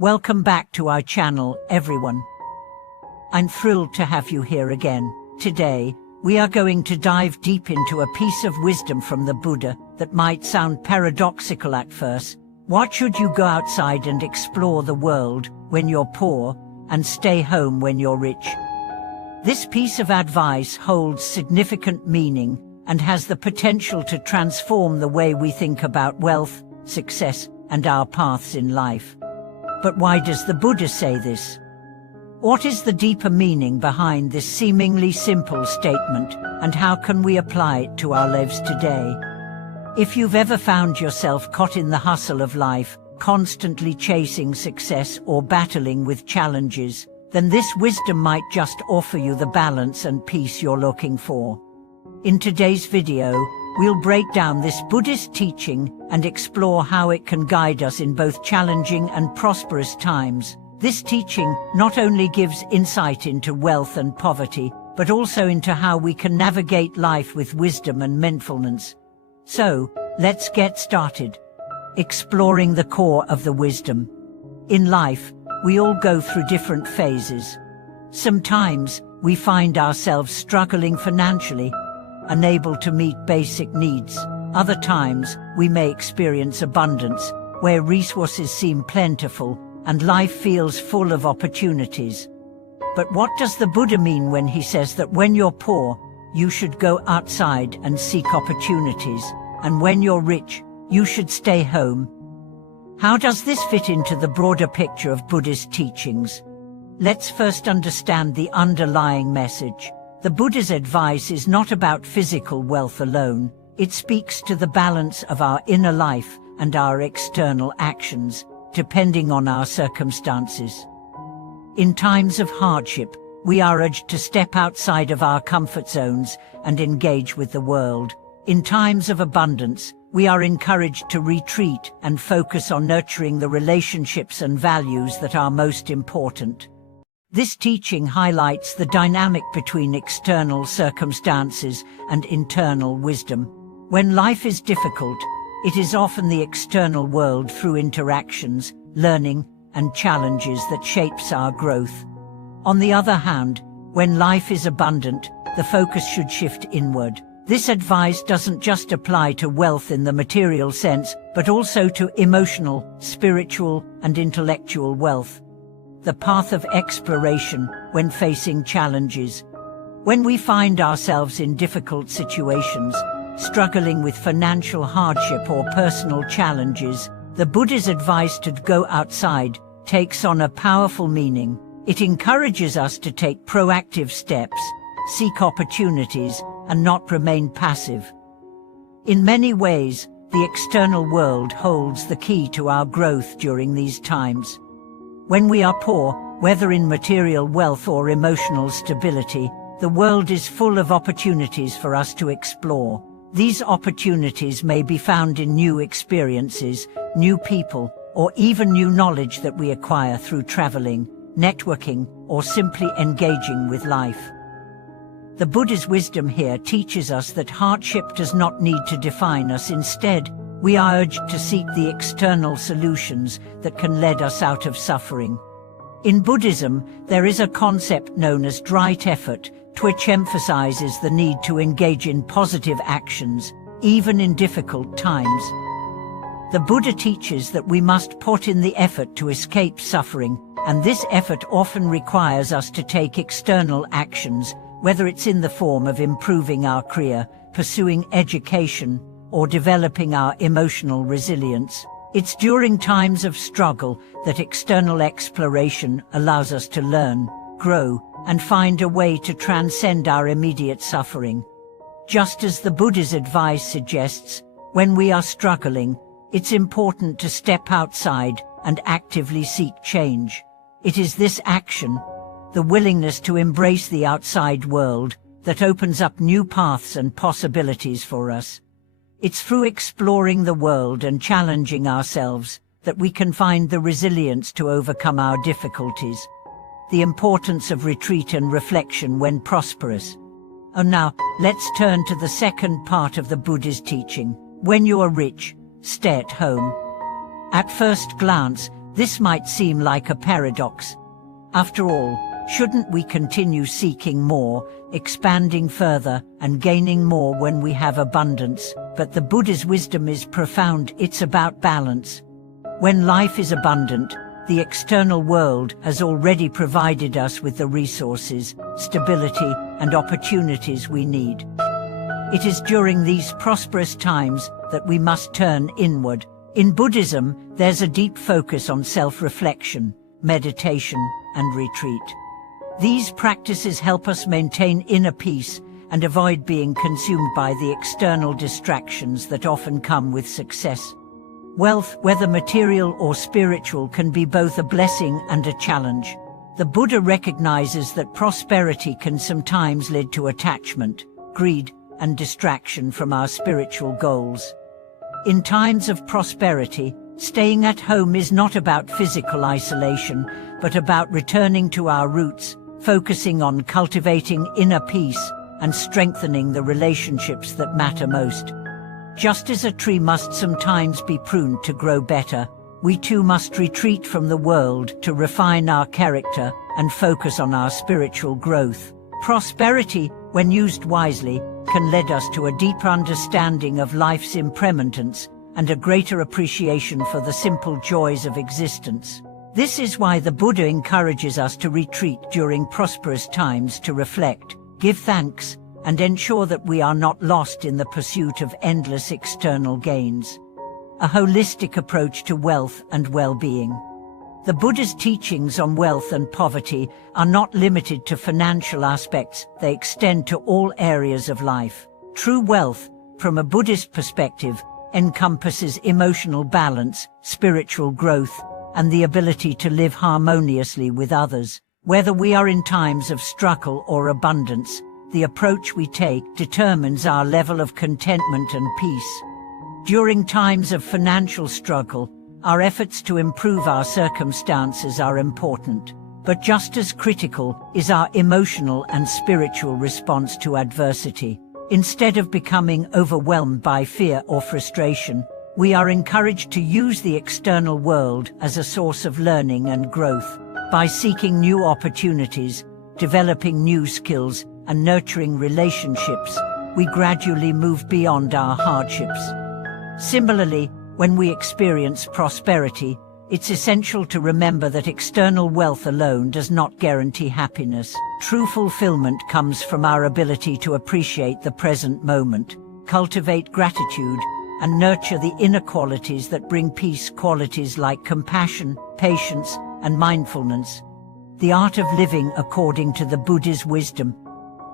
Welcome back to our channel, everyone. I'm thrilled to have you here again. Today, we are going to dive deep into a piece of wisdom from the Buddha that might sound paradoxical at first. What should you go outside and explore the world when you're poor and stay home when you're rich? This piece of advice holds significant meaning and has the potential to transform the way we think about wealth, success, and our paths in life. But why does the Buddha say this? What is the deeper meaning behind this seemingly simple statement, and how can we apply it to our lives today? If you've ever found yourself caught in the hustle of life, constantly chasing success or battling with challenges, then this wisdom might just offer you the balance and peace you're looking for. In today's video, we'll break down this Buddhist teaching and explore how it can guide us in both challenging and prosperous times. This teaching not only gives insight into wealth and poverty, but also into how we can navigate life with wisdom and mindfulness. So, let's get started. Exploring the core of the wisdom. In life, we all go through different phases. Sometimes, we find ourselves struggling financially, unable to meet basic needs. Other times, we may experience abundance, where resources seem plentiful, and life feels full of opportunities. But what does the Buddha mean when he says that when you're poor, you should go outside and seek opportunities, and when you're rich, you should stay home? How does this fit into the broader picture of Buddhist teachings? Let's first understand the underlying message. The Buddha's advice is not about physical wealth alone. It speaks to the balance of our inner life and our external actions, depending on our circumstances. In times of hardship, we are urged to step outside of our comfort zones and engage with the world. In times of abundance, we are encouraged to retreat and focus on nurturing the relationships and values that are most important. This teaching highlights the dynamic between external circumstances and internal wisdom. When life is difficult, it is often the external world through interactions, learning, and challenges that shapes our growth. On the other hand, when life is abundant, the focus should shift inward. This advice doesn't just apply to wealth in the material sense, but also to emotional, spiritual, and intellectual wealth. The path of exploration when facing challenges. When we find ourselves in difficult situations, struggling with financial hardship or personal challenges, the Buddha's advice to go outside takes on a powerful meaning. It encourages us to take proactive steps, seek opportunities, and not remain passive. In many ways, the external world holds the key to our growth during these times. When we are poor, whether in material wealth or emotional stability, the world is full of opportunities for us to explore. These opportunities may be found in new experiences, new people, or even new knowledge that we acquire through traveling, networking, or simply engaging with life. The Buddha's wisdom here teaches us that hardship does not need to define us. Instead, we are urged to seek the external solutions that can lead us out of suffering. In Buddhism, there is a concept known as right effort, which emphasizes the need to engage in positive actions, even in difficult times. The Buddha teaches that we must put in the effort to escape suffering, and this effort often requires us to take external actions, whether it's in the form of improving our career, pursuing education, or developing our emotional resilience. It's during times of struggle that external exploration allows us to learn, grow, and find a way to transcend our immediate suffering. Just as the Buddha's advice suggests, when we are struggling, it's important to step outside and actively seek change. It is this action, the willingness to embrace the outside world, that opens up new paths and possibilities for us. It's through exploring the world and challenging ourselves that we can find the resilience to overcome our difficulties. The importance of retreat and reflection when prosperous. And now, let's turn to the second part of the Buddha's teaching. When you are rich, stay at home. At first glance, This might seem like a paradox. After all, shouldn't we continue seeking more, expanding further, and gaining more when we have abundance? But the Buddha's wisdom is profound. It's about balance. When life is abundant, the external world has already provided us with the resources, stability, and opportunities we need. It is during these prosperous times that we must turn inward. In Buddhism, there's a deep focus on self-reflection, meditation, and retreat. These practices help us maintain inner peace and avoid being consumed by the external distractions that often come with success. Wealth, whether material or spiritual, can be both a blessing and a challenge. The Buddha recognizes that prosperity can sometimes lead to attachment, greed, and distraction from our spiritual goals. In times of prosperity, staying at home is not about physical isolation, but about returning to our roots, focusing on cultivating inner peace and strengthening the relationships that matter most. Just as a tree must sometimes be pruned to grow better, we too must retreat from the world to refine our character and focus on our spiritual growth. Prosperity, when used wisely, can lead us to a deeper understanding of life's impermanence and a greater appreciation for the simple joys of existence. This is why the Buddha encourages us to retreat during prosperous times to reflect, give thanks, and ensure that we are not lost in the pursuit of endless external gains. A holistic approach to wealth and well-being. The Buddha's teachings on wealth and poverty are not limited to financial aspects, they extend to all areas of life. True wealth, from a Buddhist perspective, encompasses emotional balance, spiritual growth, and the ability to live harmoniously with others. Whether we are in times of struggle or abundance, the approach we take determines our level of contentment and peace. During times of financial struggle, our efforts to improve our circumstances are important. But just as critical is our emotional and spiritual response to adversity. Instead of becoming overwhelmed by fear or frustration, we are encouraged to use the external world as a source of learning and growth. By seeking new opportunities, developing new skills, and nurturing relationships, we gradually move beyond our hardships. Similarly, when we experience prosperity, it's essential to remember that external wealth alone does not guarantee happiness. True fulfillment comes from our ability to appreciate the present moment, cultivate gratitude, and nurture the inner qualities that bring peace, qualities like compassion, patience, and mindfulness. The art of living according to the Buddha's wisdom.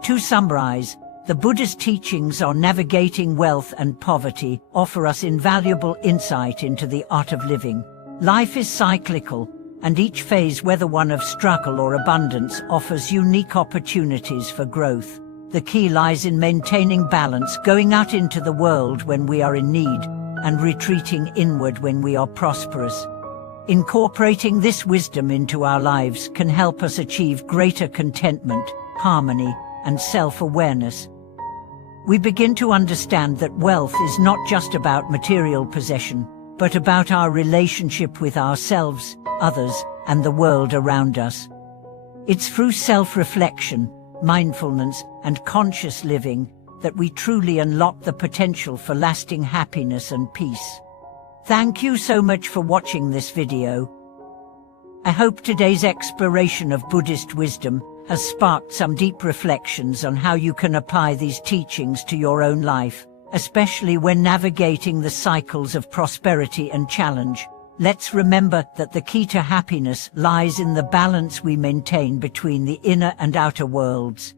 To summarize, the Buddha's teachings on navigating wealth and poverty offer us invaluable insight into the art of living. Life is cyclical, and each phase, whether one of struggle or abundance, offers unique opportunities for growth. The key lies in maintaining balance, going out into the world when we are in need, and retreating inward when we are prosperous. Incorporating this wisdom into our lives can help us achieve greater contentment, harmony, and self-awareness. We begin to understand that wealth is not just about material possession, but about our relationship with ourselves, others, and the world around us. It's through self-reflection, mindfulness, and conscious living that we truly unlock the potential for lasting happiness and peace. Thank you so much for watching this video. I hope today's exploration of Buddhist wisdom has sparked some deep reflections on how you can apply these teachings to your own life, especially when navigating the cycles of prosperity and challenge. Let's remember that the key to happiness lies in the balance we maintain between the inner and outer worlds.